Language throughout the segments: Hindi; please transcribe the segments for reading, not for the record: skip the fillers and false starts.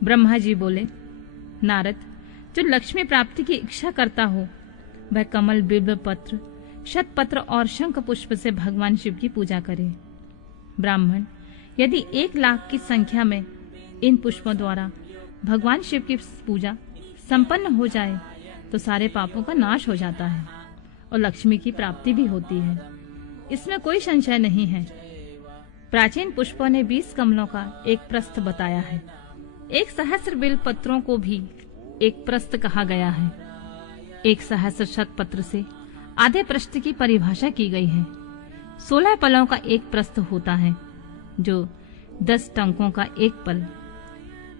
ब्रह्मा जी बोले, नारद, जो लक्ष्मी प्राप्ति की इच्छा करता हो वह कमल, बिल्व पत्र, शतपत्र और शंख पुष्प से भगवान शिव की पूजा करे। ब्राह्मण, यदि 1,00,000 की संख्या में इन पुष्पों द्वारा भगवान शिव की पूजा संपन्न हो जाए तो सारे पापों का नाश हो जाता है और लक्ष्मी की प्राप्ति भी होती है। इसमें कोई संशय नहीं है। प्राचीन पुष्पों ने 20 कमलों का एक प्रस्थ बताया है। 1,000 बिल्व पत्रों को भी एक प्रस्थ कहा गया है। 1,000 शतपत्र से आधे प्रस्थ की परिभाषा की गई है। 16 पलों का एक प्रस्थ होता है, जो 10 टंकों का एक पल।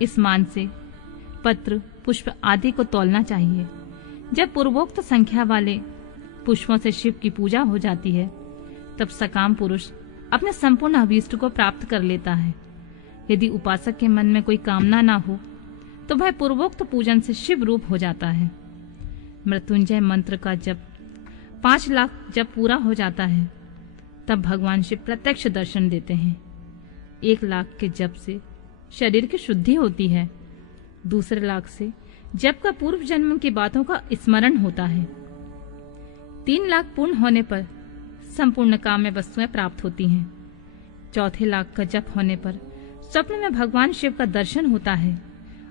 इस मान से पत्र, पुष्प आदि को तौलना चाहिए। जब पूर्वोक्त संख्या वाले पुष्पों से शिव की पूजा हो जाती है तब सकाम पुरुष अपने संपूर्ण अभीष्ट को प्राप्त कर लेता है। यदि उपासक के मन में कोई कामना ना हो तो वह पूर्वोक्त पूजन से शिव रूप हो जाता है। मृत्युंजय मंत्र का जब 5,00,000 जब पूरा हो जाता है तब भगवान शिव प्रत्यक्ष दर्शन देते हैं। 1,00,000 के जप से शरीर की शुद्धि होती है। दूसरे 1,00,000 से जप का पूर्व जन्म की बातों का स्मरण होता है। 3,00,000 पूर्ण होने पर संपूर्ण काम्य वस्तुएं प्राप्त होती हैं। चौथे 1,00,000 का जप होने पर स्वप्न में भगवान शिव का दर्शन होता है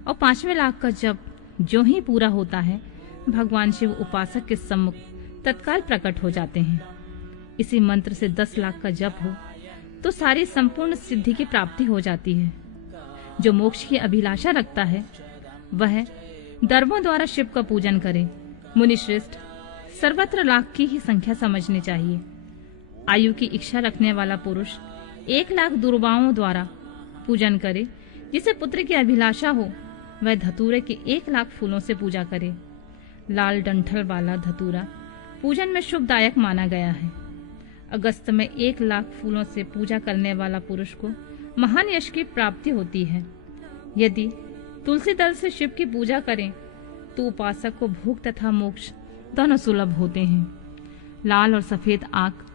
और 5वें 1,00,000 का जप जो ही पूरा होता है भगवान शिव उपासक के सम्मुख तत्काल प्रकट हो जाते हैं। इसी मंत्र से 10,00,000 का जप हो तो सारी संपूर्ण सिद्धि की प्राप्ति हो जाती है। जो मोक्ष की अभिलाषा रखता है वह दर्भों द्वारा शिव का पूजन करे। मुनिश्रेष्ठ, सर्वत्र 1,00,000 की ही संख्या समझनी चाहिए। आयु की इच्छा रखने वाला पुरुष 1,00,000 दुर्बाओं द्वारा पूजन करे। जिसे पुत्र की अभिलाषा हो वह धतूरे के 1,00,000 फूलों से पूजा करे। लाल डंठल वाला धतूरा पूजन में शुभदायक माना गया है। अगस्त में 1,00,000 फूलों से पूजा करने वाला पुरुष को महान यश की प्राप्ति होती है। यदि तुलसी दल से शिव की पूजा करें तो उपासक को भोग तथा मोक्ष दोनों सुलभ होते हैं। लाल और सफेद आंख,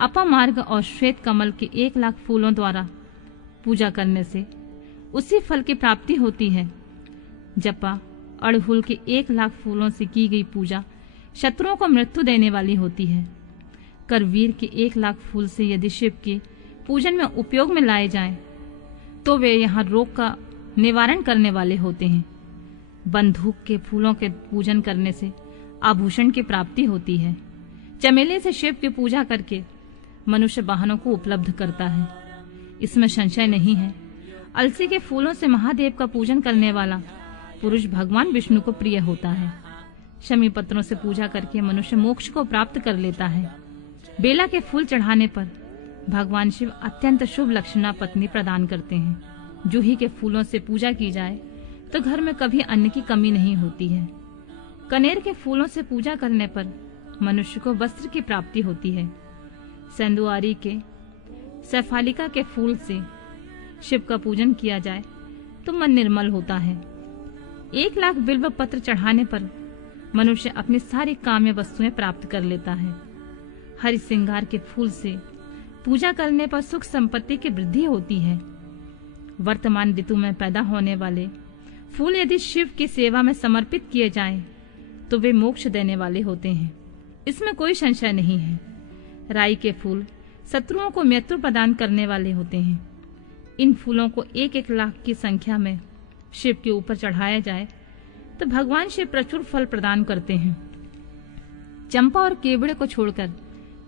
अपामार्ग और श्वेत कमल के 1,00,000 फूलों द्वारा पूजा करने से उसी फल की प्राप्ति होती है। जपा अड़हुल के 1,00,000 फूलों से की गई पूजा शत्रुओं को मृत्यु देने वाली होती है। करवीर के 1,00,000 फूल से यदि शिव के पूजन में उपयोग में लाए जाएं तो वे यहाँ रोग का निवारण करने वाले होते हैं। बंदूक के फूलों के पूजन करने से आभूषण की प्राप्ति होती है। चमेली से शिव की पूजा करके मनुष्य वाहनों को उपलब्ध करता है। इसमें संशय नहीं है। अलसी के फूलों से महादेव का पूजन करने वाला पुरुष भगवान विष्णु को प्रिय होता है। शमी पत्रों से पूजा करके मनुष्य मोक्ष को प्राप्त कर लेता है। बेला के फूल चढ़ाने पर भगवान शिव अत्यंत शुभ लक्षणा पत्नी प्रदान करते हैं। जूही के फूलों से पूजा की जाए तो घर में कभी अन्न की कमी नहीं होती है। कनेर के फूलों से पूजा करने पर मनुष्य को वस्त्र की प्राप्ति होती है। सेंदुआरी के सैफालिका के फूल से शिव का पूजन किया जाए तो मन निर्मल होता है। 1,00,000 बिल्व पत्र चढ़ाने पर मनुष्य अपनी सारी काम्य वस्तुएं प्राप्त कर लेता है। हरि सिंगार के फूल से पूजा करने पर सुख संपत्ति की वृद्धि होती है। वर्तमान ऋतु में पैदा होने वाले फूल यदि शिव की सेवा में समर्पित किए जाएं तो वे मोक्ष देने वाले होते हैं। इसमें कोई संशय नहीं है। राई के फूल शत्रुओं को मृत्यु प्रदान करने वाले होते हैं। इन फूलों को 1,00,000 की संख्या में शिव के ऊपर चढ़ाया जाए तो भगवान शिव प्रचुर फल प्रदान करते हैं। चंपा और केवड़े को छोड़कर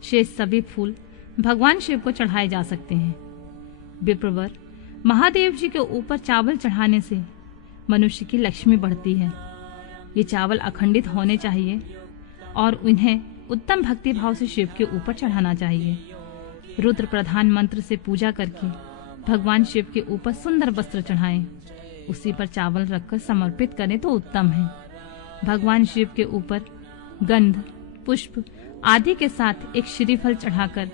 शेष सभी फूल भगवान शिव को चढ़ाए जा सकते हैं। विप्रवर, महादेव जी के ऊपर चावल चढ़ाने से मनुष्य की लक्ष्मी बढ़ती है। ये चावल अखंडित होने चाहिए और उन्हें उत्तम भक्ति भाव से शिव के ऊपर चढ़ाना चाहिए। रुद्र प्रधान मंत्र से पूजा करके भगवान शिव के ऊपर सुंदर वस्त्र चढ़ाएं। उसी पर चावल रखकर समर्पित करें तो उत्तम है। भगवान शिव के ऊपर गंध, पुष्प आदि के साथ एक श्रीफल चढ़ाकर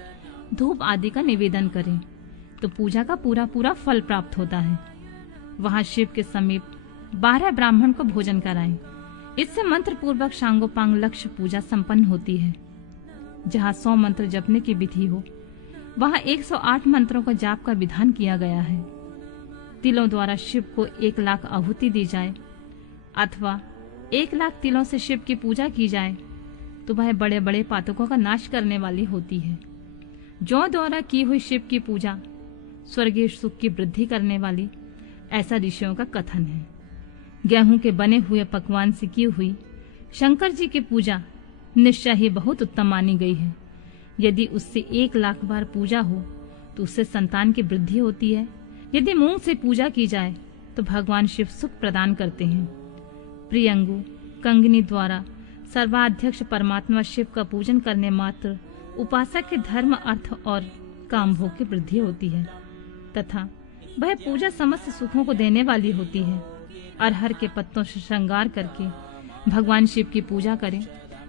धूप आदि का निवेदन करें तो पूजा का पूरा फल प्राप्त होता है। वहां शिव के समीप 12 ब्राह्मण को भोजन कराएं। इससे मंत्र पूर्वक सांगोपांग लक्ष्य पूजा संपन्न होती है। जहाँ 100 मंत्र जपने की विधि हो वहां 108 मंत्रों का जाप का विधान किया गया है। तिलों द्वारा शिव को 1,00,000 आहुति दी जाए अथवा 1,00,000 तिलों से शिव की पूजा की जाए तो वह बड़े बड़े पातकों का नाश करने वाली होती है। जौ द्वारा की हुई शिव की पूजा स्वर्गीय सुख की वृद्धि करने वाली, ऐसा ऋषियों का कथन है। गेहूं के बने हुए पकवान से की हुई शंकर जी की पूजा निश्चय ही बहुत उत्तम मानी गई है। यदि उससे 1,00,000 बार पूजा हो तो उससे संतान की वृद्धि होती है। यदि मूंग से पूजा की जाए तो भगवान शिव सुख प्रदान करते हैं। प्रियंगु कंगनी द्वारा सर्वाध्यक्ष परमात्मा शिव का पूजन करने मात्र उपासक के धर्म, अर्थ और काम भोग की वृद्धि होती है तथा वह पूजा समस्त सुखों को देने वाली होती है। अरहर के पत्तों से श्रृंगार करके भगवान शिव की पूजा करें।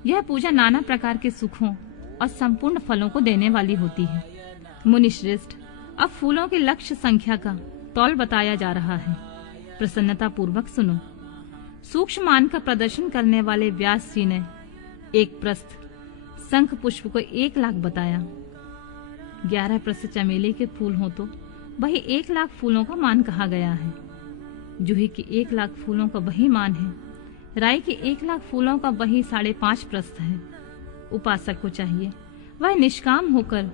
यह पूजा नाना प्रकार के सुखों और संपूर्ण फलों को देने वाली होती है। मुनि श्रेष्ठ, अब फूलों की लक्ष्य संख्या का तौल बताया जा रहा है। प्रसन्नता पूर्वक सुनो। सूक्ष्म मान का प्रदर्शन करने वाले व्यास जी ने एक प्रस्थ शंख पुष्प को 1,00,000 बताया। 11 प्रस्थ चमेली के फूल हो तो वही 1,00,000 फूलों का मान कहा गया है। जूही के 1,00,000 फूलों का वही मान है। राई के 1,00,000 फूलों का वही 5.5 प्रस्थ है। उपासक को चाहिए वह निष्काम होकर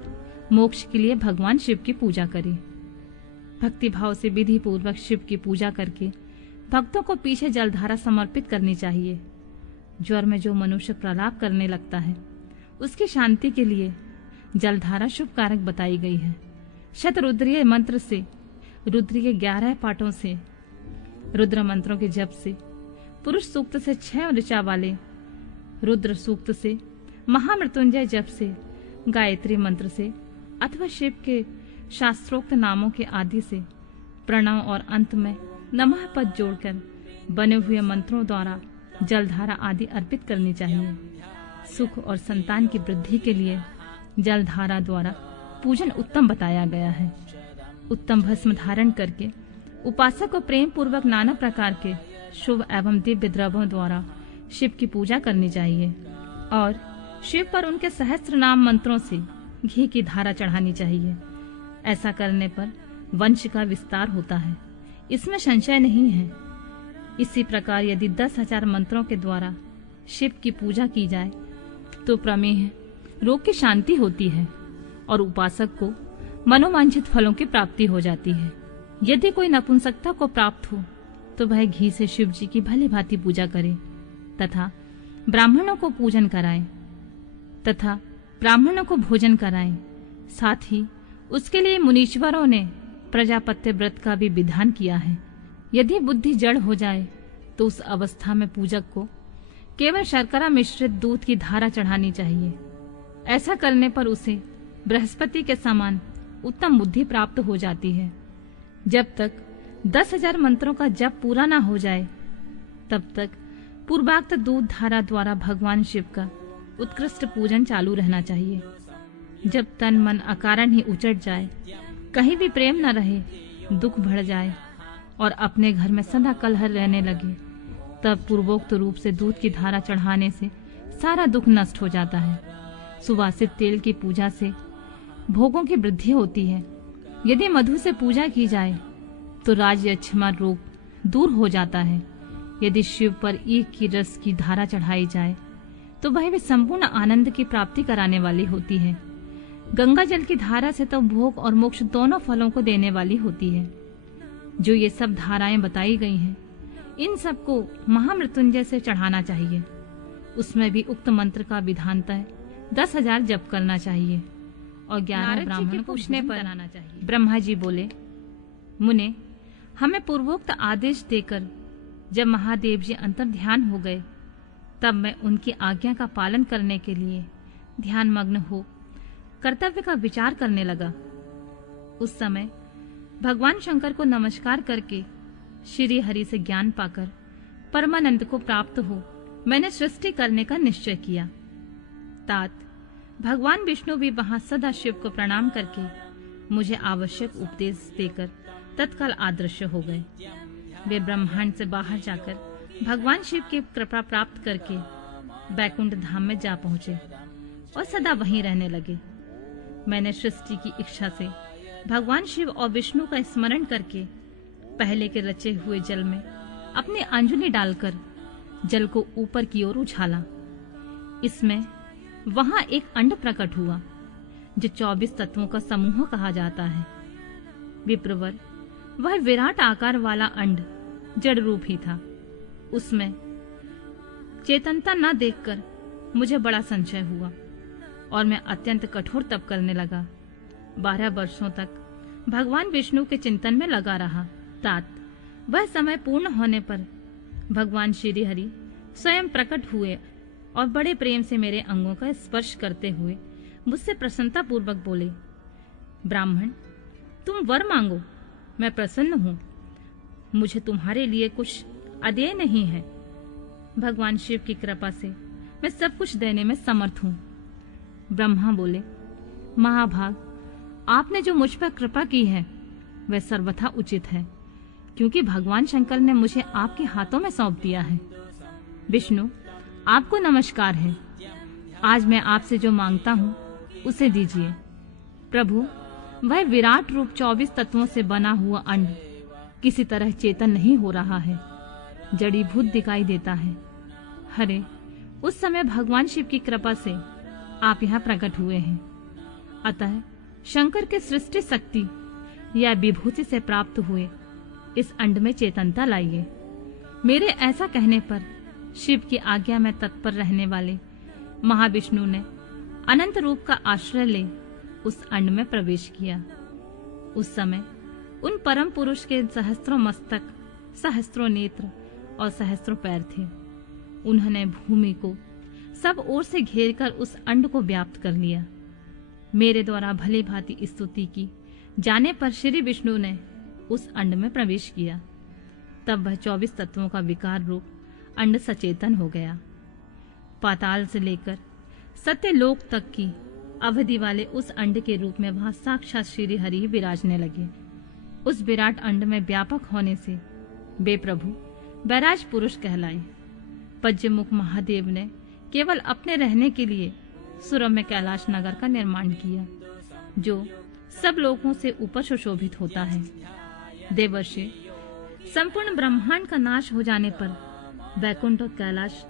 मोक्ष के लिए भगवान शिव की पूजा करे। भक्ति भाव से विधि पूर्वक शिव की पूजा करके भक्तों को पीछे जलधारा समर्पित करनी चाहिए। ज्वर में जो मनुष्य प्रलाप करने लगता है उसकी शांति के लिए जलधारा शुभ कारक बताई गई है। शतरुद्रीय मंत्र से, रुद्र के 11 पाठों से, रुद्र मंत्रों के जप से, पुरुष सूक्त से 6 ऋचा वाले रुद्र सूक्त से, महामृत्युंजय जप से, गायत्री मंत्र से अथवा शिव के शास्त्रोक्त नामों के आदि से प्रणव और अंत में नमः पद जोड़कर बने हुए मंत्रों द्वारा जलधारा आदि अर्पित करनी चाहिए। सुख और संतान की वृद्धि के लिए जलधारा द्वारा पूजन उत्तम बताया गया है। उत्तम भस्म धारण करके उपासक को प्रेम पूर्वक नाना प्रकार के शुभ एवं दिव्य द्रव्यों द्वारा शिव की पूजा करनी चाहिए और शिव पर उनके सहस्त्र नाम मंत्रों से घी की धारा चढ़ानी चाहिए। ऐसा करने पर वंश का विस्तार होता है, इसमें संशय नहीं है। इसी प्रकार यदि 10,000 मंत्रों के द्वारा शिव की पूजा की जाए तो प्रमेह रोग की शांति होती है और उपासक को मनोवांछित फलों की प्राप्ति हो जाती है। यदि कोई नपुंसकता को प्राप्त हो तो वह घी से शिव जी की भली भांति पूजा करे तथा ब्राह्मणों को पूजन कराए तथा ब्राह्मणों को भोजन कराएं। साथ ही उसके लिए मुनीश्वरों ने प्रजापत्य व्रत का भी विधान किया है। यदि बुद्धि जड़ हो जाए तो उस अवस्था में पूजक को केवल शर्करा मिश्रित दूध की धारा चढ़ानी चाहिए। ऐसा करने पर उसे बृहस्पति के समान उत्तम बुद्धि प्राप्त हो जाती है। जब तक 10,000 मंत्रों का जप पूरा न हो जाए तब तक पूर्वाक्त दूध धारा द्वारा भगवान शिव का उत्कृष्ट पूजन चालू रहना चाहिए। जब तन मन अकारण ही उचट जाए, कहीं भी प्रेम न रहे, दुख बढ़ जाए और अपने घर में सदा कलह रहने लगे, तब पूर्वोक्त रूप से दूध की धारा चढ़ाने से सारा दुख नष्ट हो जाता है। सुवासित तेल की पूजा से भोगों की वृद्धि होती है। यदि मधु से पूजा की जाए तो राजयक्षमा रोग दूर हो जाता है। यदि शिव पर ईख की रस की धारा चढ़ाई जाए तो वह भी संपूर्ण आनंद की प्राप्ति कराने वाली होती है। गंगा जल की धारा से तो भोग और मोक्ष दोनों फलों को देने वाली होती है। जो ये सब धाराएं बताई गई हैं, इन सबको महामृत्युंजय से चढ़ाना चाहिए। उसमें भी उक्त मंत्र का विधानतः 10,000 जप करना चाहिए और 11 ब्राह्मण को पूछने पर आना चाहिए। ब्रह्मा जी बोले, मुने, हमें पूर्वोक्त आदेश देकर जब महादेव जी अंतर ध्यान हो गए तब मैं उनकी आज्ञा का पालन करने के लिए ध्यान मग्न हो कर्तव्य का विचार करने लगा। उस समय भगवान शंकर को नमस्कार करके श्री हरि से ज्ञान पाकर परमानंद को प्राप्त हो मैंने सृष्टि करने का निश्चय किया। तात भगवान विष्णु भी वहां सदा शिव को प्रणाम करके मुझे आवश्यक उपदेश देकर तत्काल आदृश्य हो गए। वे ब्रह्मांड से बाहर जाकर भगवान शिव की कृपा प्राप्त करके बैकुंठ धाम में जा पहुंचे और सदा वहीं रहने लगे। मैंने सृष्टि की इच्छा से भगवान शिव और विष्णु का स्मरण करके पहले के रचे हुए जल में अपनी अंजुली डालकर जल को ऊपर की ओर उछाला। इसमें वहां एक अंड प्रकट हुआ जो 24 तत्वों का समूह कहा जाता है। विप्रवर, वह विराट आकार वाला अंड जड़ रूप ही था। उसमें चेतनता न देखकर मुझे बड़ा संशय हुआ और मैं अत्यंत कठोर तप करने लगा। 12 वर्षों तक भगवान विष्णु के चिंतन में लगा रहा। तात वह समय पूर्ण होने पर भगवान श्री हरि स्वयं प्रकट हुए और बड़े प्रेम से मेरे अंगों का स्पर्श करते हुए मुझसे प्रसन्नता पूर्वक बोले, ब्राह्मण, तुम वर मांगो, मैं प्रसन्न हूं। मुझे तुम्हारे लिए कुछ अदेय नहीं है। भगवान शिव की कृपा से मैं सब कुछ देने में समर्थ हूं। ब्रह्मा बोले, महाभाग, आपने जो मुझ पर कृपा की है वह सर्वथा उचित है, क्योंकि भगवान शंकर ने मुझे आपके हाथों में सौंप दिया है। विष्णु, आपको नमस्कार है। आज मैं आपसे जो मांगता हूँ उसे दीजिए। प्रभु, वह विराट रूप 24 तत्वों से बना हुआ अंड किसी तरह चेतन नहीं हो रहा है, जड़ीभूत दिखाई देता है। हरे, उस समय भगवान शिव की कृपा से आप यहाँ प्रकट हुए हैं, अतः शंकर के सृष्टि शक्ति या विभूति से प्राप्त हुए इस अंड में चेतनता लाइए। मेरे ऐसा कहने पर शिव की आज्ञा में तत्पर रहने वाले महाविष्णु ने अनंत रूप का आश्रय ले उस अंड में प्रवेश किया। उस समय उन परम पुरुष के सहस्त्रों मस्तक, सहस्त्रों नेत्र और सहस्त्रों पैर थे। उन्होंने भूमि को सब ओर से घेरकर उस अंड को व्याप्त कर लिया। मेरे द्वारा भली भांति स्तुति की जाने पर श्री विष्णु ने उस अंड में प्रवेश किया। तब वह 24 तत्वों का विकार रूप अंड सचेतन हो गया। पाताल से लेकर सत्यलोक तक की अवधि वाले उस अंड के रूप में वहां साक्षात श्री हरि विराजने लगे। उस विराट अंड में व्यापक होने से वे प्रभु बैराज पुरुष कहलाए। पज्यमुख महादेव ने केवल अपने रहने के लिए सुरभ में कैलाश नगर का निर्माण किया, जो सब लोगों से ऊपर सुशोभित होता है। देवर्षि, संपूर्ण ब्रह्मांड का नाश हो जाने पर वैकुंठ और कैलाश,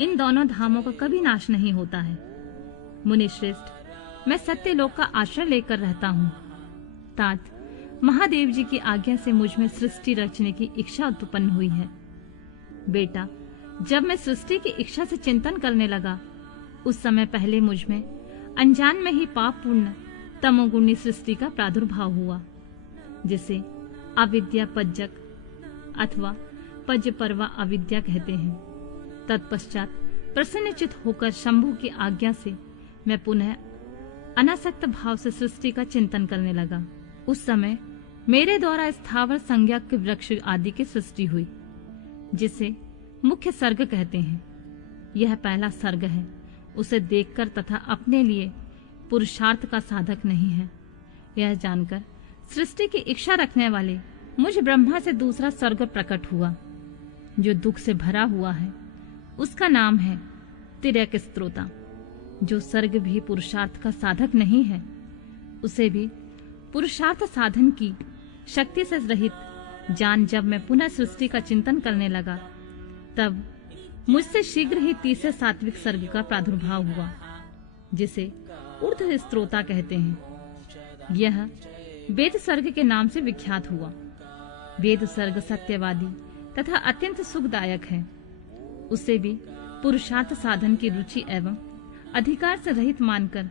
इन दोनों धामों का कभी नाश नहीं होता है। मुनि श्रेष्ठ, मैं सत्यलोक का आश्रय लेकर रहता हूँ। तात, महादेव जी की आज्ञा से मुझ में सृष्टि रचने की इच्छा उत्पन्न हुई है। बेटा, जब मैं सृष्टि की इच्छा से चिंतन करने लगा, उस समय पहले मुझ में अनजान में ही पापपूर्ण तमोगुणी सृष्टि का प्रादुर्भाव हुआ, जिसे अविद्या पज्जक अथवा पज्ज पर्वा अविद्या कहते हैं। तत्पश्चात प्रसन्नचित होकर शंभु की आज्ञा से मैं पुनः अनासक्त भाव से सृष्टि का चिंतन करने लगा। उस समय मेरे द्वारा स्थावर संज्ञा के वृक्ष आदि की सृष्टि हुई, जिसे मुख्य सर्ग कहते हैं। यह पहला सर्ग है। उसे देखकर तथा अपने लिए पुरुषार्थ का साधक नहीं है। यह जानकर सृष्टि की इच्छा रखने वाले मुझ ब्रह्मा से दूसरा स्वर्ग प्रकट हुआ, जो दुख से भरा हुआ है। उसका नाम है तिर्यक स्त्रोता। जो सर्ग भी पुरुषार्थ का साधक नहीं है, उसे भी पुरुषार्थ साधन की शक्ति से रहित जान जब मैं पुनः सृष्टि का चिंतन करने लगा, तब मुझसे शीघ्र ही तीसरे सात्विक सर्ग का प्रादुर्भाव हुआ, जिसे ऊर्ध्व स्त्रोता कहते हैं। यह वेद सर्ग के नाम से विख्यात हुआ। वेद सर्ग सत्यवादी तथा अत्यंत सुखदायक है। उसे भी पुरुषार्थ साधन की रुचि एवं अधिकार से रहित मानकर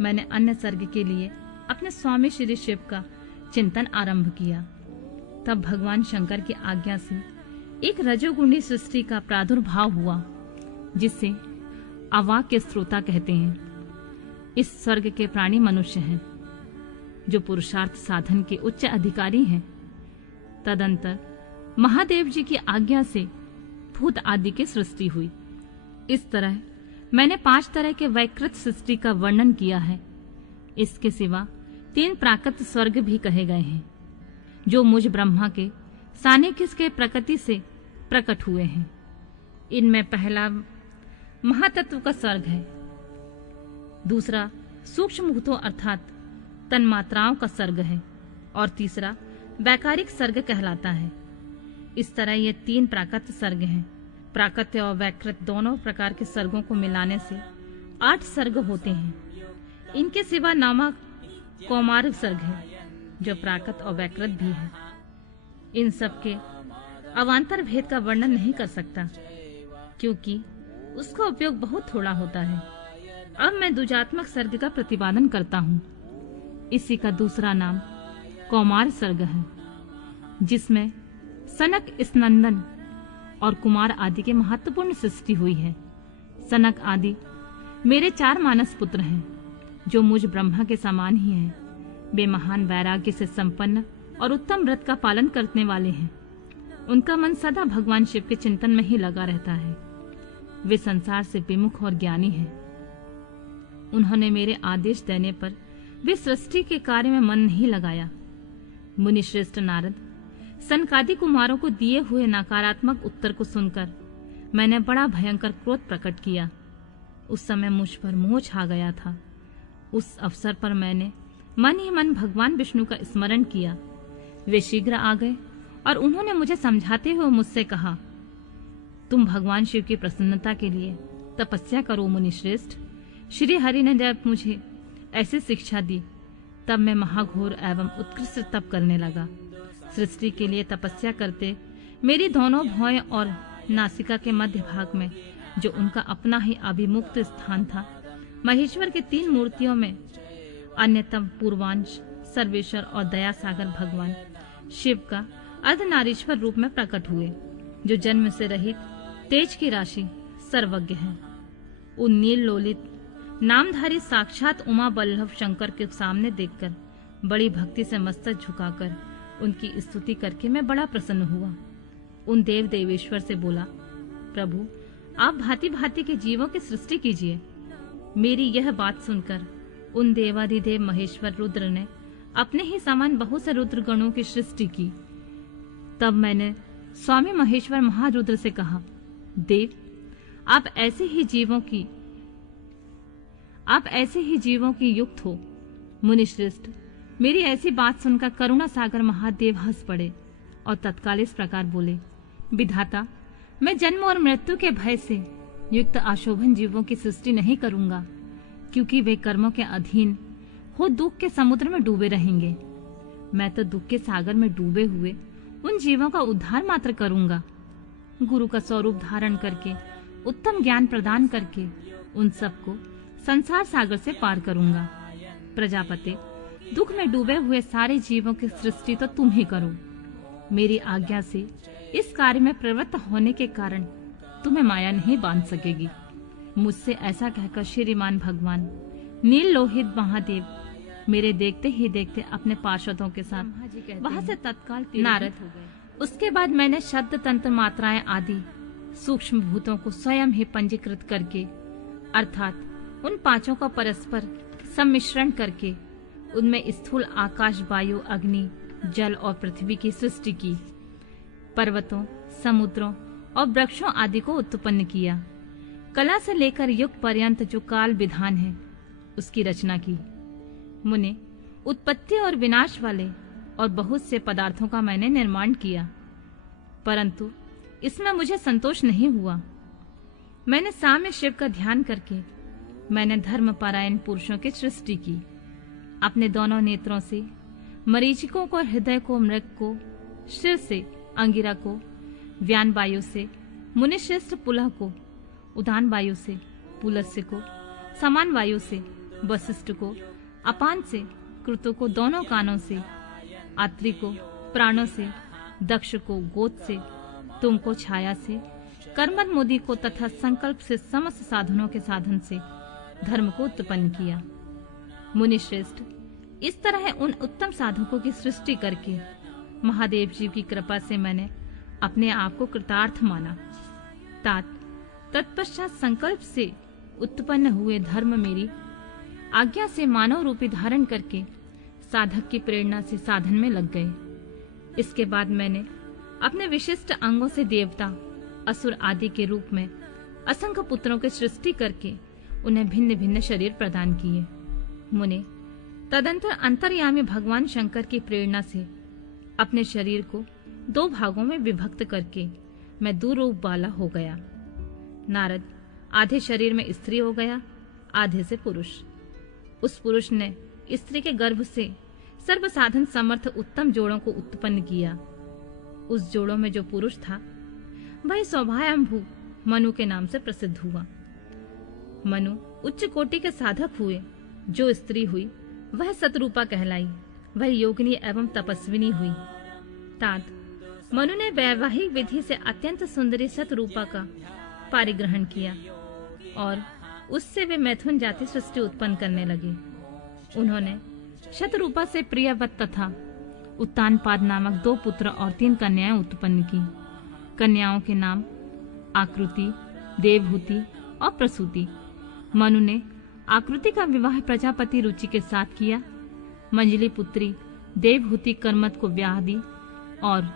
मैंने अन्य सर्ग के लिए अपने स्वामी श्री शिव का चिंतन आरंभ किया। तब भगवान शंकर की आज्ञा से एक रजोगुणी सृष्टि का प्रादुर्भाव हुआ, जिसे अवाक्य स्त्रोता कहते हैं। इस स्वर्ग के प्राणी मनुष्य हैं, जो पुरुषार्थ साधन के उच्च अधिकारी हैं। तदंतर महादेव जी की आज्ञा से भूत आदि की सृष्टि हुई। इस तरह मैंने 5 तरह के वैकृत सृष्टि का वर्णन किया है। इसके सिवा 3 प्राकृत स्वर्ग भी कहे गए हैं, जो मुझ ब्रह्मा के सानिध्य के प्रकृति से प्रकट हुए हैं। इनमें पहला महातत्व का स्वर्ग है, दूसरा सूक्ष्म भूतों अर्थात तन्मात्राओं का सर्ग है, और तीसरा वैकारिक सर्ग कहलाता है। इस तरह ये 3 प्राकृत सर्ग हैं। प्राकृत और वैकृत दोनों प्रकार के सर्गों को मिलाने से 8 सर्ग होते हैं। इनके सिवा नामा कौमार सर्ग है, जो प्राकृत और वैकृत भी है। इन सब के अवान्तर भेद का वर्णन नहीं कर सकता, क्योंकि उसका उपयोग बहुत थोड़ा होता है। अब मैं द्विजात्मक सर्ग का प्रतिपादन करता हूँ। इसी का दूसरा नाम कौमार सर्ग है, जिसमें सनक, स्नंदन और कुमार आदि के महत्वपूर्ण सृष्टि हुई है। सनक आदि मेरे 4 मानस पुत्र हैं, जो मुझ ब्रह्मा के समान ही हैं। वे महान वैराग्य से संपन्न और उत्तम व्रत का पालन करने वाले हैं। उनका मन सदा भगवान शिव के चिंतन में ही लगा रहता है। वे संसार से विमुख और ज्ञानी हैं। उन्होंने मेरे आदेश देने पर वे सृष्टि के कार्य में मन नहीं लगाया। मुनि श्रेष्ठ नारद, सनकादि कुमारों को दिए हुए नकारात्मक उत्तर को सुनकर मैंने बड़ा भयंकर क्रोध प्रकट किया। उस समय मुझ पर मोह छा गया था। उस अवसर पर मैंने मन ही मन भगवान विष्णु का स्मरण किया। वे शीघ्र आ गए और उन्होंने मुझे समझाते हुए मुझसे कहा, तुम भगवान शिव की प्रसन्नता के लिए तपस्या करो मुनि श्रेष्ठ। श्री हरि ने जब मुझे ऐसी शिक्षा दी, तब मैं महाघोर एवं उत्कृष्ट तप करने लगा। सृष्टि के लिए तपस्या करते मेरी दोनों भौएं और नासिका के मध्य भाग में, जो उनका अपना ही अभिमुक्त स्थान था, महेश्वर के 3 मूर्तियों में अन्यतम पूर्वांश सर्वेश्वर और दया सागर भगवान शिव का अर्धनारीश्वर रूप में प्रकट हुए, जो जन्म से रहित तेज की राशि सर्वज्ञ है। उन नील लोलित नामधारी साक्षात उमा बल्लभ शंकर के सामने देखकर बड़ी भक्ति से मस्तक झुकाकर उनकी स्तुति करके मैं बड़ा प्रसन्न हुआ। उन देव देवेश्वर से बोला, प्रभु आप भांति भांति के जीवों की सृष्टि कीजिए। मेरी यह बात सुनकर उन देवाधिदेव महेश्वर रुद्र ने अपने ही समान बहुत से रुद्र गणों की सृष्टि की। तब मैंने स्वामी महेश्वर महारुद्र से कहा, देव आप ऐसे ही जीवों की युक्त हो। मुनि श्रेष्ठ, मेरी ऐसी बात सुनकर करुणा सागर महादेव हंस पड़े और तत्काल इस प्रकार बोले, विधाता मैं जन्म और मृत्यु के भय से युक्त अशोभन जीवों की सृष्टि नहीं करूंगा, क्योंकि वे कर्मों के अधीन हो दुख के समुद्र में डूबे रहेंगे। मैं तो दुख के सागर में डूबे हुए उन जीवों का उद्धार मात्र करूंगा। गुरु का स्वरूप धारण करके उत्तम ज्ञान प्रदान करके उन सबको संसार सागर से पार करूंगा। प्रजापति, दुख में डूबे हुए सारे जीवों की सृष्टि तो तुम ही करो। मेरी आज्ञा से इस कार्य में प्रवृत्त होने के कारण तुम्हें माया नहीं बांध सकेगी। मुझसे ऐसा कहकर श्रीमान भगवान नील लोहित महादेव मेरे देखते ही देखते अपने पार्षदों के साथ वहां से तत्काल नारद हो गए। उसके बाद मैंने शब्द तंत्र मात्राएं आदि सूक्ष्म भूतों को स्वयं ही पंजीकृत करके, अर्थात उन 5 का परस्पर सम्मिश्रण करके उनमें स्थूल आकाश, वायु, अग्नि, जल और पृथ्वी की सृष्टि की। पर्वतों, समुद्रों और वृक्षों आदि को उत्पन्न किया। कला से लेकर युग पर्यंत जो काल विधान है उसकी रचना की। मुने, उत्पत्ति और विनाश वाले और बहुत से पदार्थों का मैंने निर्माण किया, परंतु इसमें मुझे संतोष नहीं हुआ। मैंने साम्य शिव का ध्यान करके मैंने धर्मपरायण पुरुषों की सृष्टि की। अपने दोनों नेत्रों से मरीचिकों को, हृदय को मृग को, शिर से अंगिरा को, व्यान वायु से मुनिश्रेष्ठ पुलह को, उदान वायु से पुलस्य को, समान वायु से वशिष्ठ को, अपान से कृतु को, दोनों कानों से आत्री को, प्राणों से दक्ष को, गोद से तुम को, छाया से कर्मद मोदी को तथा संकल्प से समस्त साधनों के साधन से धर्म को उत्पन्न किया। मुनि श्रेष्ठ, इस तरह उन उत्तम साधकों की सृष्टि करके महादेव जी की कृपा से मैंने अपने आप को कृतार्थ माना। तत्पश्चात संकल्प से उत्पन्न हुए धर्म मेरी आज्ञा से मानव रूपी धारण करके साधक की प्रेरणा से साधन में लग गए। इसके बाद मैंने अपने विशिष्ट अंगों से देवता, असुर आदि के रूप में असंख्य पुत्रों की सृष्टि करके उन्हें भिन्न भिन्न शरीर प्रदान किए। मुने, तदंतर अंतर्यामी भगवान शंकर की प्रेरणा से अपने शरीर को 2 भागों में विभक्त करके मैं दुरूप वाला हो गया। नारद आधे शरीर में स्त्री हो गया, आधे से पुरुष। उस पुरुष ने स्त्री के गर्भ से सर्वसाधन समर्थ उत्तम जोड़ों को उत्पन्न किया। उस जोड़ों में जो पुरुष था वह स्वभावभू मनु के नाम से प्रसिद्ध हुआ। मनु उच्च कोटि के साधक हुए। जो स्त्री हुई वह सतरूपा कहलाई। वह योगिनी एवं तपस्विनी हुई। तात मनु ने वैवाहिक विधि से अत्यंत सुंदरी सतरूपा का पारिग्रहण किया और उससे वे मैथुन जाति सृष्टि उत्पन्न करने लगे। उन्होंने शतरूपा से प्रियवत तथा उत्तानपाद नामक 2 पुत्र और 3 कन्याएं उत्पन्न की। कन्याओं के नाम आकृति, देवहूति और प्रसूति। मनु ने आकृति का विवाह प्रजापति रुचि के साथ किया। मंजली पुत्री देवहूति कर्मत को ब्याह दी और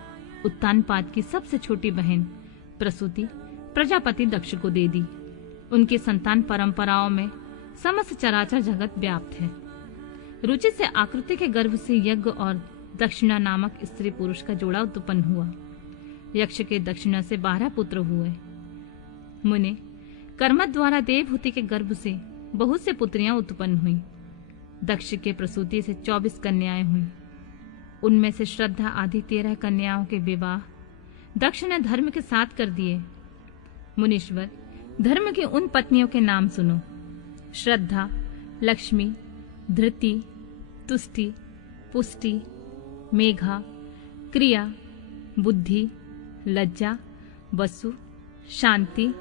उत्तानपाद की सबसे छोटी बहन प्रसूति प्रजापति दक्ष को दे दी। उनकी संतान परंपराओं में समस्त चराचर जगत व्याप्त है। रुचि से आकृति के गर्भ से यज्ञ और दक्षिणा नामक स्त्री पुरुष का जोड़ा उत्पन्न हुआ। यक्ष के दक्षिणा से 12 पुत्र हुए। मुने कर्मत द्वारा देवहूति के गर्भ से बहुत से पुत्रियां उत्पन्न हुई। दक्ष के प्रसूति से 24 कन्याएं हुई। उनमें से श्रद्धा आदि 13 कन्याओं के विवाह दक्ष ने धर्म के साथ कर दिए। मुनीश्वर, धर्म की उन पत्नियों के नाम सुनो। श्रद्धा, लक्ष्मी, धृति, तुष्टि, पुष्टि, मेघा, क्रिया, बुद्धि, लज्जा, वसु, शांति,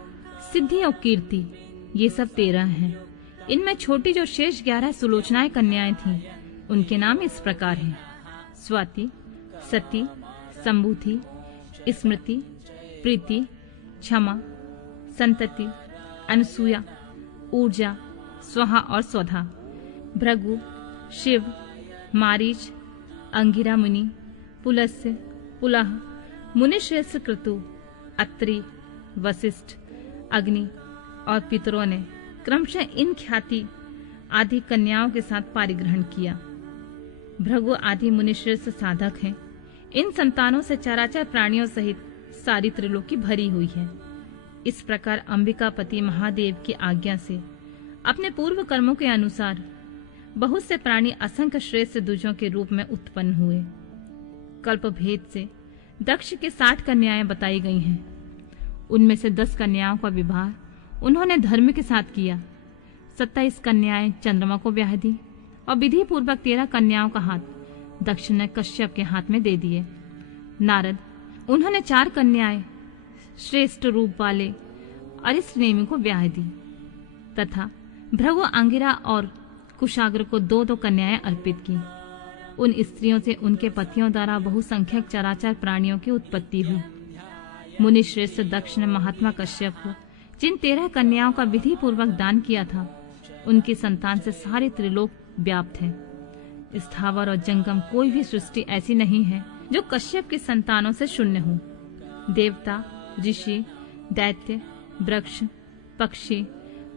सिद्धि और कीर्ति, ये सब 13 हैं। इनमें छोटी जो शेष 11 सुलोचनाएं कन्याएं थीं, उनके नाम इस प्रकार हैं: स्वाति, सती, संबुधि, स्मृति, प्रीति, क्षमा, संतति, अनसूया, ऊर्जा, स्वाहा और स्वधा। भृगु, शिव, मारीच, अंगिरा मुनि, पुलस्त्य, पुलह, मुनिश्रेष्ठ क्रतु, अत्रि, वशिष्ठ, अग्नि और पितरों ने क्रमशः इन ख्याति आदि कन्याओं के साथ पारिग्रहण किया। भृगु आदि मुनिश्रेष्ठ साधक हैं। इन संतानों से चराचर प्राणियों सहित सारी त्रिलोकी भरी हुई है। इस प्रकार अंबिकापति महादेव की आज्ञा से अपने पूर्व कर्मों के अनुसार बहुत से प्राणी असंख्य श्रेष्ठ द्विजों के रूप में उत्पन्न हुए। कल्प भेद से दक्ष के 60 कन्याएं बताई गई हैं। उनमें से 10 कन्याओं का विवाह उन्होंने धर्म के साथ किया। 27 कन्याएं चंद्रमा को ब्याह दी और विधि पूर्वक 13 कन्याओं का हाथ दक्ष ने कश्यप के हाथ में दे दिए। नारद, उन्होंने 4 कन्याएं श्रेष्ठ रूप वाले अरिष्टनेमि को ब्याह दी तथा भृगु, अंगिरा और कुशाग्र को 2-2 कन्याएं अर्पित की। उन स्त्रियों से उनके पतियों द्वारा बहुसंख्यक चराचर प्राणियों की उत्पत्ति हुई। मुनि श्रेष्ठ दक्ष ने महात्मा कश्यप को जिन 13 कन्याओं का विधि पूर्वक दान किया था, उनकी संतान से सारे त्रिलोक व्याप्त है। स्थावर और जंगम कोई भी सृष्टि ऐसी नहीं है जो कश्यप की संतानों से शून्य हो। देवता, ऋषि, दैत्य, वृक्ष, पक्षी,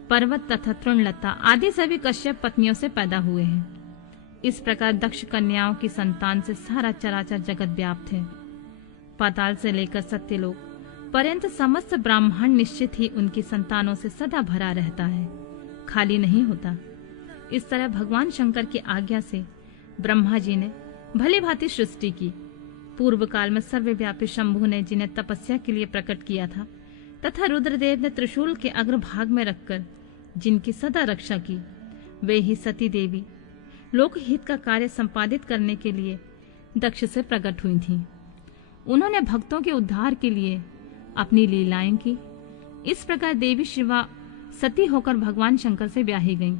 पर्वत तथा तृणलता आदि सभी कश्यप पत्नियों से पैदा हुए हैं। इस प्रकार दक्ष कन्याओं की संतान से सारा चराचर जगत व्याप्त है। पाताल से लेकर सत्यलोक पर्यंत समस्त ब्रह्मांड निश्चित ही उनकी संतानों से सदा भरा रहता है, खाली नहीं होता। इस तरह भगवान शंकर की आज्ञा से ब्रह्मा जी ने भली भांति सृष्टि की। पूर्व काल में सर्वव्यापी शंभु ने जिन्हें तपस्या के लिए प्रकट किया था तथा रुद्रदेव ने त्रिशूल के अग्रभाग में रखकर जिनकी सदा रक्षा की, वे ही सती देवी लोकहित का कार्य संपादित करने के लिए दक्ष से प्रकट हुई थीं। उन्होंने भक्तों के उद्धार के लिए अपनी लीलाएं की। इस प्रकार देवी शिवा सती होकर भगवान शंकर से ब्याही गईं,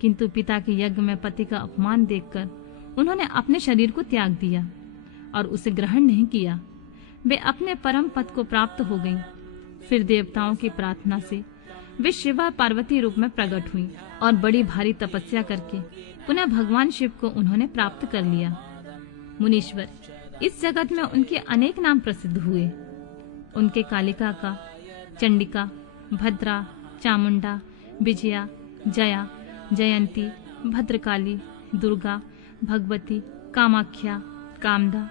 किंतु पिता के यज्ञ में पति का अपमान देखकर उन्होंने अपने शरीर को त्याग दिया और उसे ग्रहण नहीं किया। वे अपने परम पद को प्राप्त हो गईं। फिर देवताओं की प्रार्थना से वे शिवा पार्वती रूप में प्रकट हुई और बड़ी भारी तपस्या करके पुनः भगवान शिव को उन्होंने प्राप्त कर लिया। मुनीश्वर, इस जगत में उनके अनेक नाम प्रसिद्ध हुए। उनके कालिका का, चंडिका, भद्रा, चामुंडा, विजया, जया, जयंती, भद्रकाली, दुर्गा, भगवती, कामाख्या, कामदा,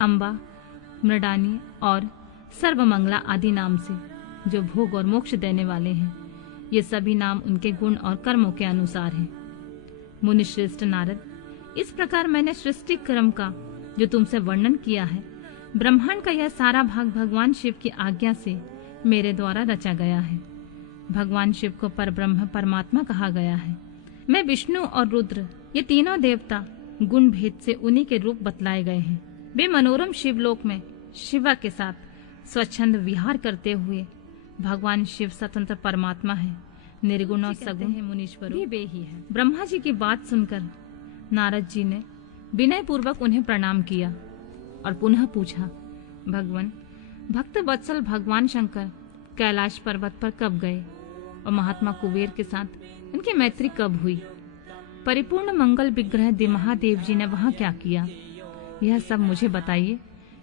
अम्बा, मृडानी और सर्वमंगला आदि नाम से, जो भोग और मोक्ष देने वाले हैं। ये सभी नाम उनके गुण और कर्मों के अनुसार हैं। मुनिश्रेष्ठ नारद, इस प्रकार मैंने सृष्टि क्रम का जो तुमसे वर्णन किया है, ब्रह्मांड का यह सारा भाग भगवान शिव की आज्ञा से मेरे द्वारा रचा गया है। भगवान शिव को परब्रह्म परमात्मा कहा गया है। मैं विष्णु और रुद्र, ये तीनों देवता गुण भेद से उन्हीं के रूप बतलाए गए हैं। वे मनोरम शिवलोक में शिवा के साथ स्वच्छंद विहार करते हुए भगवान शिव स्वतंत्र परमात्मा है, निर्गुण और सगुण है, मुनीश्वरों वे ही है। ब्रह्मा जी की बात सुनकर नारद जी ने विनय पूर्वक उन्हें प्रणाम किया और पुनः पूछा, भगवान, भक्त वत्सल भगवान शंकर कैलाश पर्वत पर कब गए और महात्मा कुबेर के साथ उनकी मैत्री कब हुई? परिपूर्ण मंगल विग्रह महादेव जी ने वहां क्या किया? यह सब मुझे बताइए।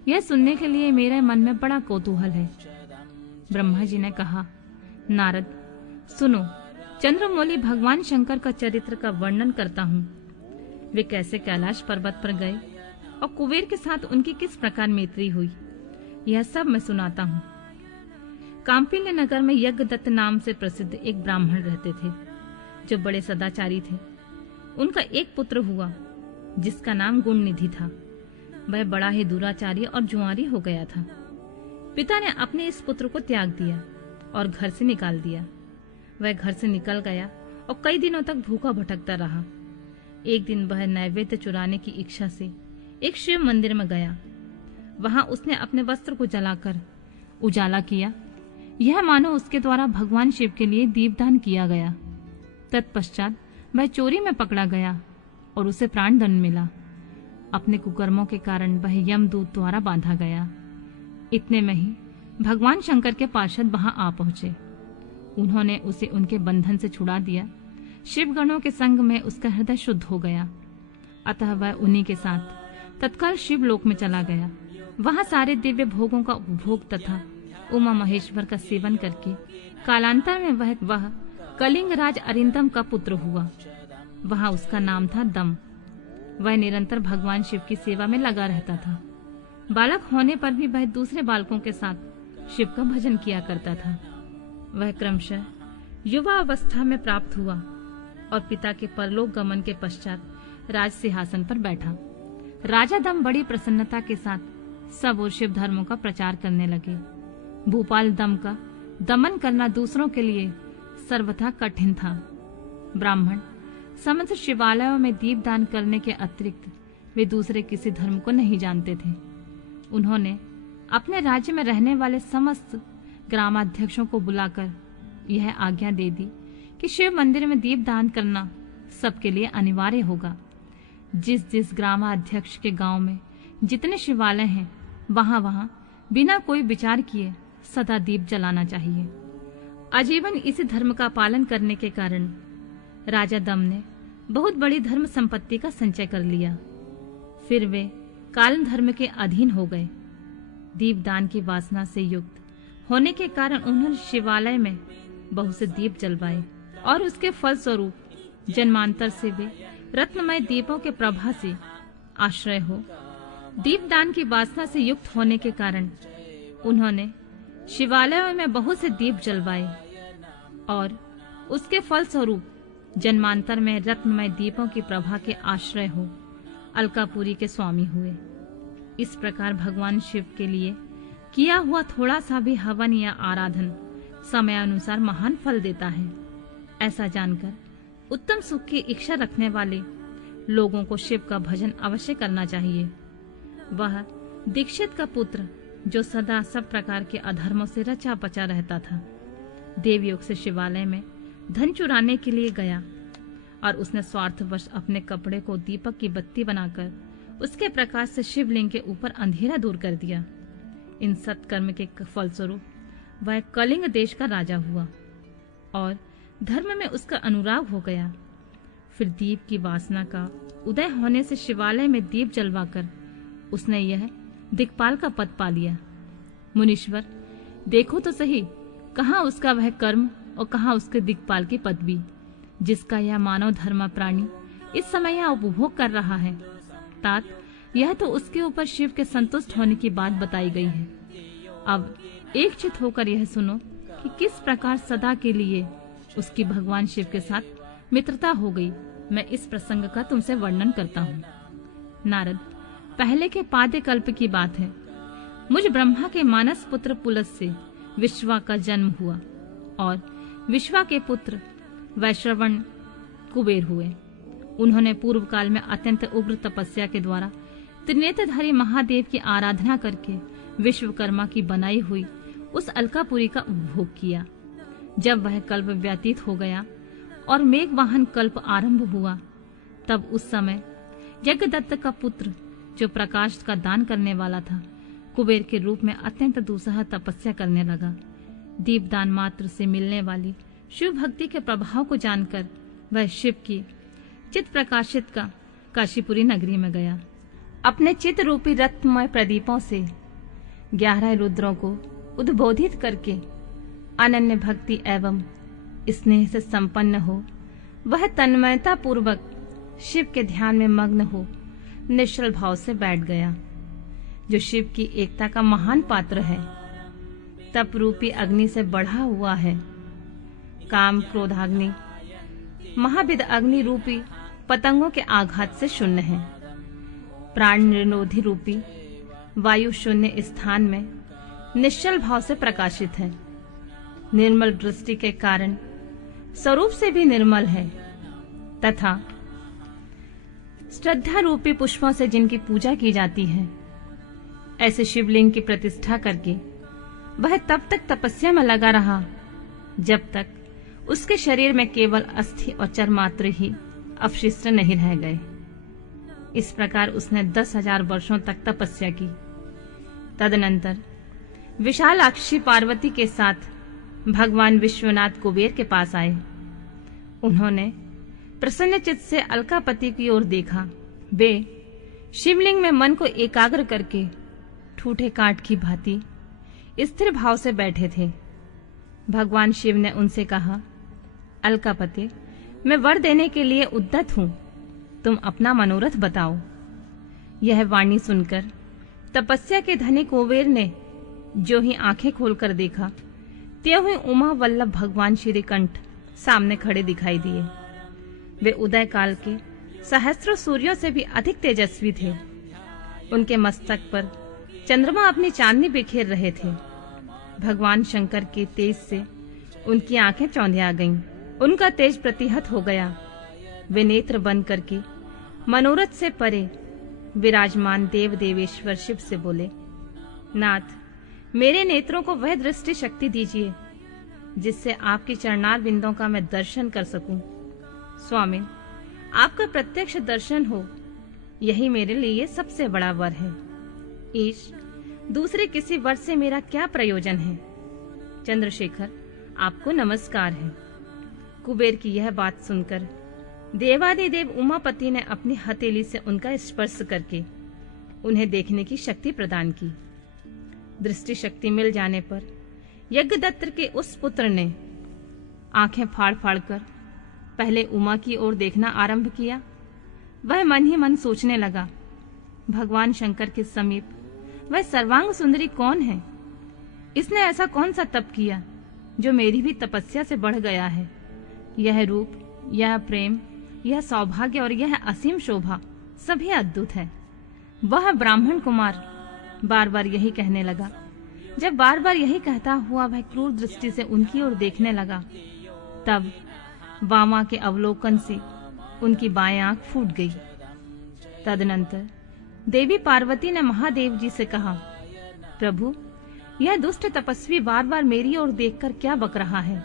यह सुनने के लिए मेरे मन में बड़ा कौतूहल है। ब्रह्मा जी ने कहा, नारद सुनो, चंद्रमौली भगवान शंकर का चरित्र का वर्णन करता हूँ। वे कैसे कैलाश पर्वत पर गए और कुबेर के साथ उनकी किस प्रकार मैत्री हुई, यह सब मैं सुनाता हूँ। कांपिल्य नगर में यज्ञदत्त नाम से प्रसिद्ध एक ब्राह्मण रहते थे, जो बड़े सदाचारी थे। उनका एक पुत्र हुआ जिसका नाम गुणनिधि था। वह बड़ा ही दुराचारी और जुआरी हो गया था। पिता ने अपने इस पुत्र को त्याग दिया और घर से निकाल दिया। वह घर से निकल गया और कई दिनों तक भूखा भटकता रहा। एक दिन वह नैवेद्य चुराने की इच्छा से एक शिव मंदिर में गया। वहां उसने अपने वस्त्र को जलाकर उजाला किया। यह मानो उसके द्वारा भगवान शिव के लिए दीपदान किया गया। तत्पश्चात वह चोरी में पकड़ा गया और उसे प्राण दंड मिला। अपने कुकर्मों के कारण वह यमदूत द्वारा बांधा गया। इतने में ही भगवान शंकर के पार्षद वहां आ पहुंचे। उन्होंने उसे उनके बंधन से छुड़ा दिया। शिवगणों के संग में उसका हृदय शुद्ध हो गया। अतः वह उन्हीं के साथ तत्काल शिवलोक में चला गया। वहां सारे दिव्य भोगों का उपभोग तथा उमा महेश्वर का सेवन करके कालांतर में वह कलिंग राज अरिंदम का पुत्र हुआ। वहां उसका नाम था दम। वह निरंतर भगवान शिव की सेवा में लगा रहता था। बालक होने पर भी वह दूसरे बालकों के साथ शिव का भजन किया करता था। वह क्रमशः युवा अवस्था में प्राप्त हुआ और पिता के परलोक गमन के पश्चात राज सिंहासन पर बैठा। राजा दम बड़ी प्रसन्नता के साथ सब और शिव धर्मों का प्रचार करने लगे। भूपाल दम का दमन करना दूसरों के लिए सर्वथा कठिन था। ब्राह्मण समस्त शिवालयों में दीपदान करने के अतिरिक्त वे दूसरे किसी धर्म को नहीं जानते थे। उन्होंने अपने राज्य में रहने वाले समस्त ग्रामाध्यक्षों को बुलाकर यह आज्ञा दे दी कि शिव मंदिर में दीपदान करना सबके लिए अनिवार्य होगा। जिस जिस ग्रामाध्यक्ष के गांव में जितने शिवालय हैं, वहां वहां बिना कोई विचार किए सदा दीप जलाना चाहिए। आजीवन इसी धर्म का पालन करने के कारण राजा दम ने बहुत बड़ी धर्म संपत्ति का संचय कर लिया। फिर वे काल धर्म के अधीन हो गए। दीपदान की वासना से युक्त होने के कारण उन्होंने शिवालय में बहुत से दीप जलवाए और उसके फल स्वरूप जन्मांतर से वे रत्नमय दीपों के प्रभा से आश्रय हो। दीपदान की वासना से युक्त होने के कारण उन्होंने शिवालयों में बहुत से दीप जलवाए और उसके फल स्वरूप जन्मांतर में रत्नमय दीपों की प्रभा के आश्रय हो अलकापुरी के स्वामी हुए। इस प्रकार भगवान शिव के लिए किया हुआ थोड़ा सा भी हवन या आराधन समयानुसार महान फल देता है। ऐसा जानकर उत्तम सुख की इच्छा रखने वाले लोगों को शिव का भजन अवश्य करना चाहिए। वह दीक्षित का पुत्र जो सदा सब प्रकार के अधर्मों से रचा बचा रहता था, देवयोग से शिवालय में धन चुराने के लिए गया और उसने स्वार्थवश अपने कपड़े को दीपक की बत्ती बनाकर उसके प्रकाश से शिवलिंग के ऊपर अंधेरा दूर कर दिया। इन सत्कर्म के फलस्वरूप वह कलिंग देश का राजा हुआ और धर्म में उसका अनुराग हो गया। फिर दीप की वासना का उदय होने से शिवालय में दीप जलवाकर उसने यह दिक्पाल का पद पा लिया। मुनीश्वर, देखो तो सही, कहाँ उसका वह कर्म और कहाँ उसके दिक्पाल की पदवी जिसका यह मानव धर्म प्राणी इस समय यहाँ उपभोग कर रहा है। तात यह तो उसके ऊपर शिव के संतुष्ट होने की बात बताई गई है। अब एक चित होकर यह सुनो कि किस प्रकार सदा के लिए उसकी भगवान शिव के साथ मित्रता हो गई। मैं इस प्रसंग का तुमसे वर्णन करता हूँ। नारद, पहले के पाद्य कल्प की बात है। मुझ ब्रह्मा के मानस पुत्र पुलस से विश्वा का जन्म हुआ और विश्वा के पुत्र वैश्रवण कुबेर हुए। उन्होंने पूर्व काल में अत्यंत उग्र तपस्या के द्वारा त्रिनेत्रधारी महादेव की आराधना करके विश्वकर्मा की बनाई हुई उस अलकापुरी का उपभोग किया। जब वह कल्प व्यतीत हो गया और मेघवाहन कल्प आरंभ हुआ, तब उस समय यज्ञदत्त का पुत्र, जो प्रकाश का दान करने वाला था, कुबेर के रूप में अत्यंत दुस्सह तपस्या करने लगा। दीपदान मात्र से मिलने वाली शिव भक्ति के प्रभाव को जानकर वह शिव की चित प्रकाशित का काशीपुरी नगरी में गया। अपने चित रूपी रत्नमय प्रदीपों से 11 रुद्रों को उद्बोधित करके अनन्य भक्ति एवं स्नेह से संपन्न हो, वह तन्मयता पूर्वक शिव के ध्यान में मग्न हो निश्चल भाव से बैठ गया। जो शिव की एकता का महान पात्र है, तप रूपी अग्नि से बढ़ा हुआ है, काम क्रोधाग्नि महाविद अग्नि रूपी पतंगों के आघात से शून्य है, प्राण निरोधी रूपी वायु शून्य स्थान में निश्चल भाव से प्रकाशित है, निर्मल दृष्टि के कारण स्वरूप से भी निर्मल है, तथा श्रद्धा रूपी पुष्पों से जिनकी पूजा की जाती है, ऐसे शिवलिंग की प्रतिष्ठा करके वह तब तक तपस्या में लगा रहा जब तक उसके शरीर में केवल अस्थि और चर मात्र ही अवशिष्ट नहीं रह गए। इस प्रकार उसने 10,000 वर्षों तक तपस्या की। तदनंतर विशालाक्षी पार्वती के साथ भगवान विश्वनाथ कुबेर के पास आए। उन्होंने प्रसन्नचित्त से अलकापति की ओर देखा। वे शिवलिंग में मन को एकाग्र करके ठूठे काठ की भांति स्थिर भाव से बैठे थे। भगवान शिव ने उनसे कहा, अलकापति, मैं वर देने के लिए उद्यत हूं, तुम अपना मनोरथ बताओ। यह वाणी सुनकर तपस्या के धनी कुबेर ने जो ही आंखें खोलकर देखा, त्यों ही उमा वल्लभ भगवान श्रीकंठ सामने खड़े दिखाई दिए। वे उदय काल के सहस्त्रों सूर्यों से भी अधिक तेजस्वी थे। उनके मस्तक पर चंद्रमा अपनी चांदनी बिखेर रहे थे। भगवान शंकर के तेज से उनकी आंखें चौंधिया गईं। उनका तेज प्रतिहत हो गया। वे नेत्र बंद करके मनोरथ से परे विराजमान देव देवेश्वर शिव से बोले, नाथ, मेरे नेत्रों को वह दृष्टि शक्ति दीजिए जिससे आपके चरणार बिंदों का मैं दर्शन कर सकूं। स्वामी, आपका प्रत्यक्ष दर्शन हो, यही मेरे लिए सबसे बड़ा वर है। ईश, दूसरे किसी वर से मेरा क्या प्रयोजन है। चंद्रशेखर, आपको नमस्कार है। कुबेर की यह बात सुनकर देवादिदेव उमापति ने अपनी हथेली से उनका स्पर्श करके उन्हें देखने की शक्ति प्रदान की। दृष्टि शक्ति मिल जाने पर यज्ञदत्त के उस पुत्र ने आंखें फाड़ फाड़ कर पहले उमा की ओर देखना आरंभ किया। वह मन ही मन सोचने लगा, भगवान शंकर के समीप वह सर्वांग सुंदरी कौन है? इसने ऐसा कौन सा तप किया जो मेरी भी तपस्या से बढ़ गया है? यह रूप, यह प्रेम, यह सौभाग्य और यह असीम शोभा सभी अद्भुत है। वह ब्राह्मण कुमार बार बार यही कहने लगा। जब बार बार यही कहता हुआ वह क्रूर दृष्टि से उनकी ओर देखने लगा, तब वामा के अवलोकन से उनकी बाएं आंख फूट गई। तदनंतर देवी पार्वती ने महादेव जी से कहा, प्रभु, यह दुष्ट तपस्वी बार बार मेरी ओर देखकर क्या बक रहा है?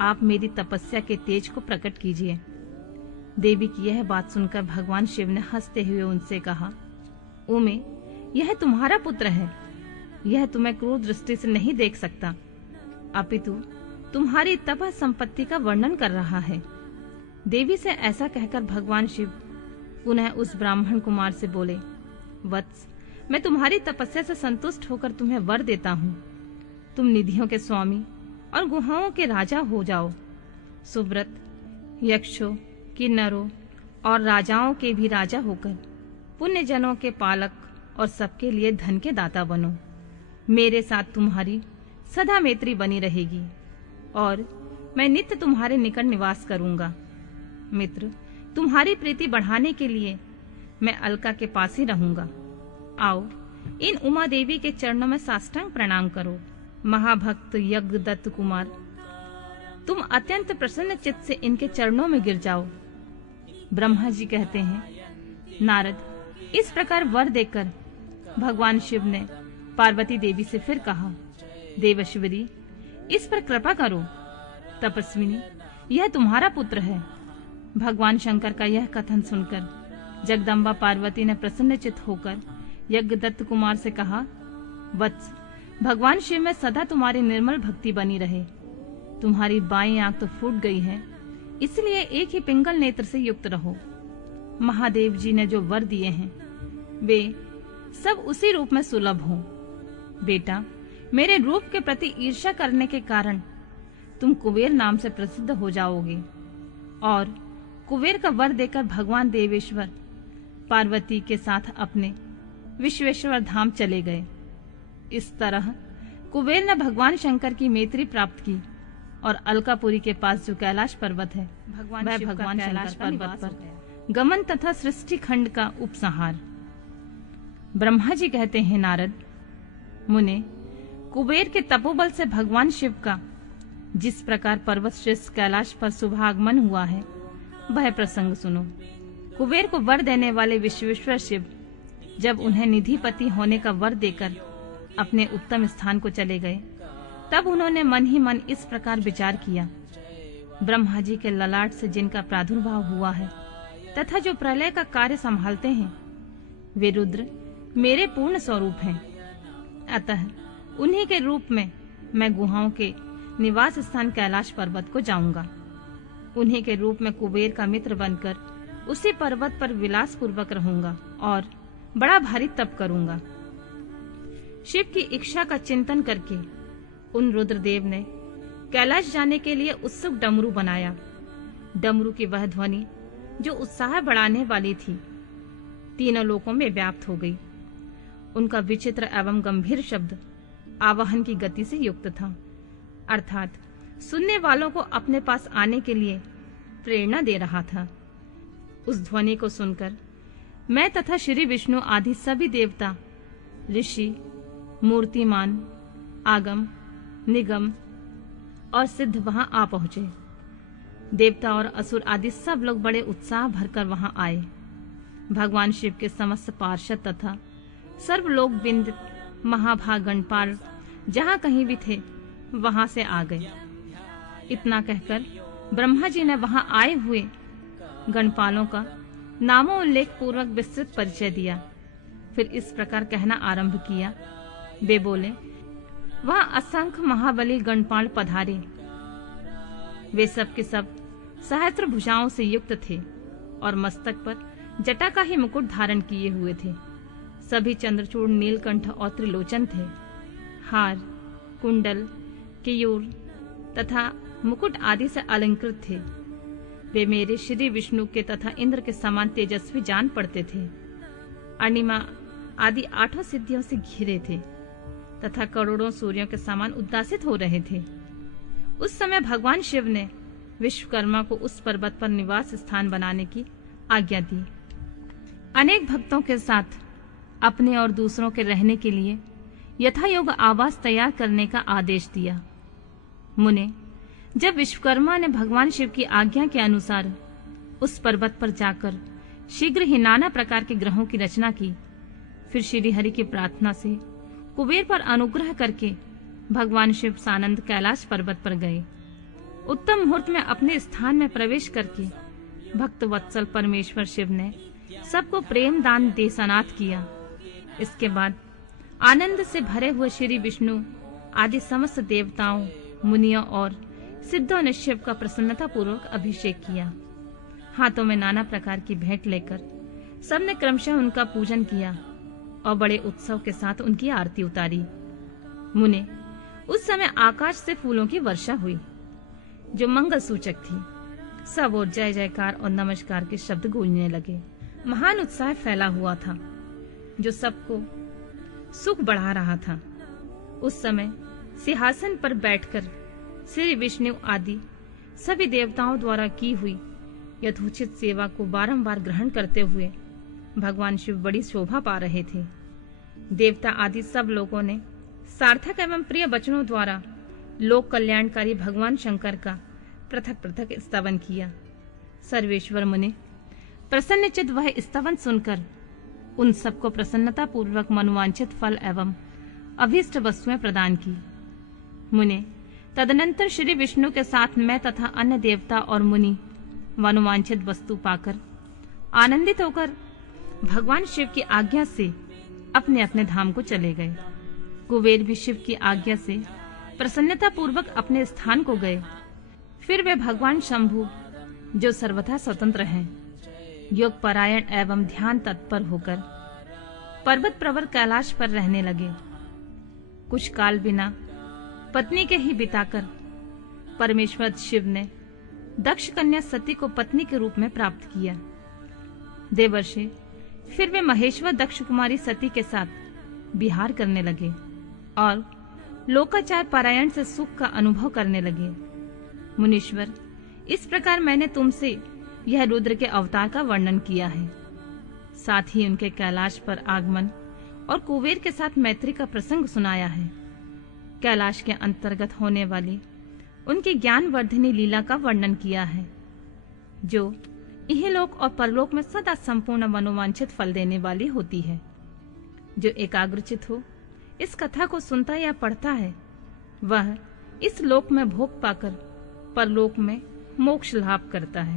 आप मेरी तपस्या के तेज को प्रकट कीजिए। देवी की यह बात सुनकर भगवान शिव ने हंसते हुए उनसे कहा, उमे, यह तुम्हारा पुत्र है। यह तुम्हें क्रूर दृष्टि से नहीं देख सकता, अपितु तुम्हारी तप संपत्ति का वर्णन कर रहा है। देवी से ऐसा कहकर भगवान शिव पुनः उस ब्राह्मण कुमार से बोले, वत्स, मैं तुम्हारी तपस्या से संतुष्ट होकर तुम्हें वर देता हूँ। तुम निधियों के स्वामी और गुहाओं के राजा हो जाओ। सुव्रत, यक्षों, किन्नरों और राजाओं के भी राजा होकर पुण्य जनों के पालक और सबके लिए धन के दाता बनो। मेरे साथ तुम्हारी सदा मैत्री बनी रहेगी और मैं नित्य तुम्हारे निकट निवास करूंगा। मित्र, तुम्हारी प्रीति बढ़ाने के लिए मैं अलका के पास ही रहूंगा। आओ, इन उमा देवी के चरणों में साष्टांग प्रणाम करो। महाभक्त यज्ञदत्त कुमार, तुम अत्यंत प्रसन्न चित्त से इनके चरणों में गिर जाओ। ब्रह्मा जी कहते हैं, नारद, इस प्रकार वर देकर भगवान शिव ने पार्वती देवी से फिर कहा, देवेश्वरी, इस पर कृपा करो। तपस्विनी, यह तुम्हारा पुत्र है। भगवान शंकर का यह कथन सुनकर जगदम्बा पार्वती ने प्रसन्नचित्त होकर यज्ञदत्त कुमार से कहा, वत्स, भगवान शिव में सदा तुम्हारी निर्मल भक्ति बनी रहे। तुम्हारी बाईं आंख तो फूट गई है, इसलिए एक ही पिंगल नेत्र से युक्त रहो। महादेव जी ने जो वर दिए हैं वे सब उसी रूप में सुलभ हो। बेटा, मेरे रूप के प्रति ईर्ष्या करने के कारण तुम कुबेर नाम से प्रसिद्ध हो जाओगे। और कुबेर का वर देकर भगवान देवेश्वर पार्वती के साथ अपने विश्वेश्वर धाम चले गए। इस तरह कुबेर ने भगवान शंकर की मैत्री प्राप्त की और अलकापुरी के पास जो कैलाश पर्वत है, वह भगवान कैलाश पर्वत पर गमन तथा सृष्टि खंड का उपसंहार। ब्रह्मा जी कहते हैं, नारद मुने, कुबेर के तपोबल से भगवान शिव का जिस प्रकार पर्वत श्रेष्ठ कैलाश पर शुभागमन हुआ है, वह प्रसंग सुनो। कुबेर को वर देने वाले विश्वेश्वर शिव जब उन्हें निधिपति होने का वर देकर अपने उत्तम स्थान को चले गए, तब उन्होंने मन ही मन इस प्रकार विचार किया, ब्रह्मा जी के ललाट से जिनका प्रादुर्भाव हुआ है तथा जो प्रलय का कार्य संभालते हैं, वे रुद्र मेरे पूर्ण स्वरूप हैं। अतः उन्हीं के रूप में मैं गुहाओं के निवास स्थान कैलाश पर्वत को जाऊंगा। उन्हीं के रूप में कुबेर का मित्र बनकर उसी पर्वत पर विलास पूर्वक रहूंगा और बड़ा भारी तप करूंगा। शिव की इच्छा का चिंतन करके उन रुद्रदेव ने कैलाश जाने के लिए उत्सुक डमरू बनाया। डमरू की वह ध्वनि जो उत्साह बढ़ाने वाली थी, तीनों लोकों में व्याप्त हो गई। उनका विचित्र एवं गंभीर शब्द आवाहन की गति से युक्त था, अर्थात सुनने वालों को अपने पास आने के लिए प्रेरणा दे रहा था। उस ध्वनि को सुनकर मैं तथा श्री विष्णु आदि सभी देवता, ऋषि, मूर्तिमान, आगम, निगम और सिद्ध वहां आ पहुंचे। देवता और असुर आदि सब लोग बड़े उत्साह भरकर वहां आए। भगवान शिव के समस्त पार्षद तथा सर्वलोक बिंद महाभाग गणपाल जहां कहीं भी थे वहां से आ गए। इतना कहकर ब्रह्मा जी ने वहां आए हुए गणपालों का नामोल्लेख पूर्वक विस्तृत परिचय दिया। फिर इस प्रकार कहना आरंभ किया। वे बोले, वहां असंख्य महाबली गणपाल पधारे। वे सब के सब सहस्त्र भुजाओं से युक्त थे और मस्तक पर जटा का ही मुकुट धारण किए हुए थे। सभी चंद्रचूड़, नीलकंठ और त्रिलोचन थे। हार, कुंडल, केयूर तथा मुकुट आदि से अलंकृत थे। वे मेरे श्री विष्णु के तथा इंद्र के समान तेजस्वी जान पड़ते थे। अणिमा आदि 8 सिद्धियों से घिरे थे तथा करोड़ों सूर्यों के समान उद्दासित हो रहे थे। उस समय भगवान शिव ने विश्वकर्मा को उस पर्वत पर निवास स्थान बनाने की आज्ञा दी। अनेक भक्तों के साथ अपने और दूसरों के रहने के लिए यथायोग्य आवास तैयार करने का आदेश दिया। मुने, जब विश्वकर्मा ने भगवान शिव की आज्ञा के अनुसार उस पर्वत पर जाकर शीघ्र ही नाना प्रकार के ग्रहों की रचना की, फिर श्री हरि की प्रार्थना से कुबेर पर अनुग्रह करके भगवान शिव सानंद कैलाश पर्वत पर गए। उत्तम मुहूर्त में अपने स्थान में प्रवेश करके भक्त वत्सल परमेश्वर शिव ने सबको प्रेम दान दे सनाथ किया। इसके बाद आनंद से भरे हुए श्री विष्णु आदि समस्त देवताओं, मुनियों और सिद्धों ने शिव का प्रसन्नता पूर्वक अभिषेक किया। हाथों में नाना प्रकार की भेंट लेकर सबने क्रमशः उनका पूजन किया और बड़े उत्सव के साथ उनकी आरती उतारी। मुने, उस समय आकाश से फूलों की वर्षा हुई जो मंगल सूचक थी। सब और जय जयकार और नमस्कार के शब्द गूंजने लगे। महान उत्साह फैला हुआ था जो सबको सुख बढ़ा रहा था। उस समय सिंहासन पर बैठकर श्री विष्णु आदि सभी देवताओं द्वारा की हुई यथोचित सेवा को बारंबार ग्रहण करते हुए भगवान शिव बड़ी शोभा पा रहे थे। देवता आदि सब लोगों ने सार्थक एवं प्रिय वचनों द्वारा लोक कल्याणकारी भगवान शंकर का पृथक पृथक स्तवन किया। सर्वेश्वर मुनि प्रसन्नचित्त वह स्तवन सुनकर उन सबको प्रसन्नता पूर्वक मनोवांछित फल एवं अभीष्ट वस्तुएं प्रदान की। मुने तदनंतर श्री विष्णु के साथ मैं तथा अन्य देवता और मुनि मनोवांछित वस्तु पाकर आनंदित होकर भगवान शिव की आज्ञा से अपने अपने धाम को चले गए। कुबेर भी शिव की आज्ञा से प्रसन्नता पूर्वक अपने स्थान को गए। फिर वे भगवान शंभु जो सर्वथा स्वतंत्र हैं, योग परायण एवं ध्यान तत्पर होकर पर्वत प्रवर कैलाश पर रहने लगे। कुछ काल बिना पत्नी के ही बिताकर परमेश्वर शिव ने दक्ष कन्या सती को पत्नी के रूप में प्राप्त किया। देवर्षि फिर वे महेश्वर दक्ष कुमारी सती के साथ विहार करने लगे और लोकाचार पारायण से सुख का अनुभव करने लगे। मुनीश्वर, इस प्रकार मैंने तुमसे यह रुद्र के अवतार का वर्णन किया है, साथ ही उनके कैलाश पर आगमन और कुबेर के साथ मैत्री का प्रसंग सुनाया है। कैलाश के अंतर्गत होने वाली उनकी ज्ञानवर्धिनी लीला का वर्णन किया है, जो इहलोक और परलोक में सदा संपूर्ण मनोवांछित फल देने वाली होती है। जो एकाग्रचित हो इस कथा को सुनता या पढ़ता है, वह इस लोक में भोग पाकर परलोक में मोक्ष लाभ करता है।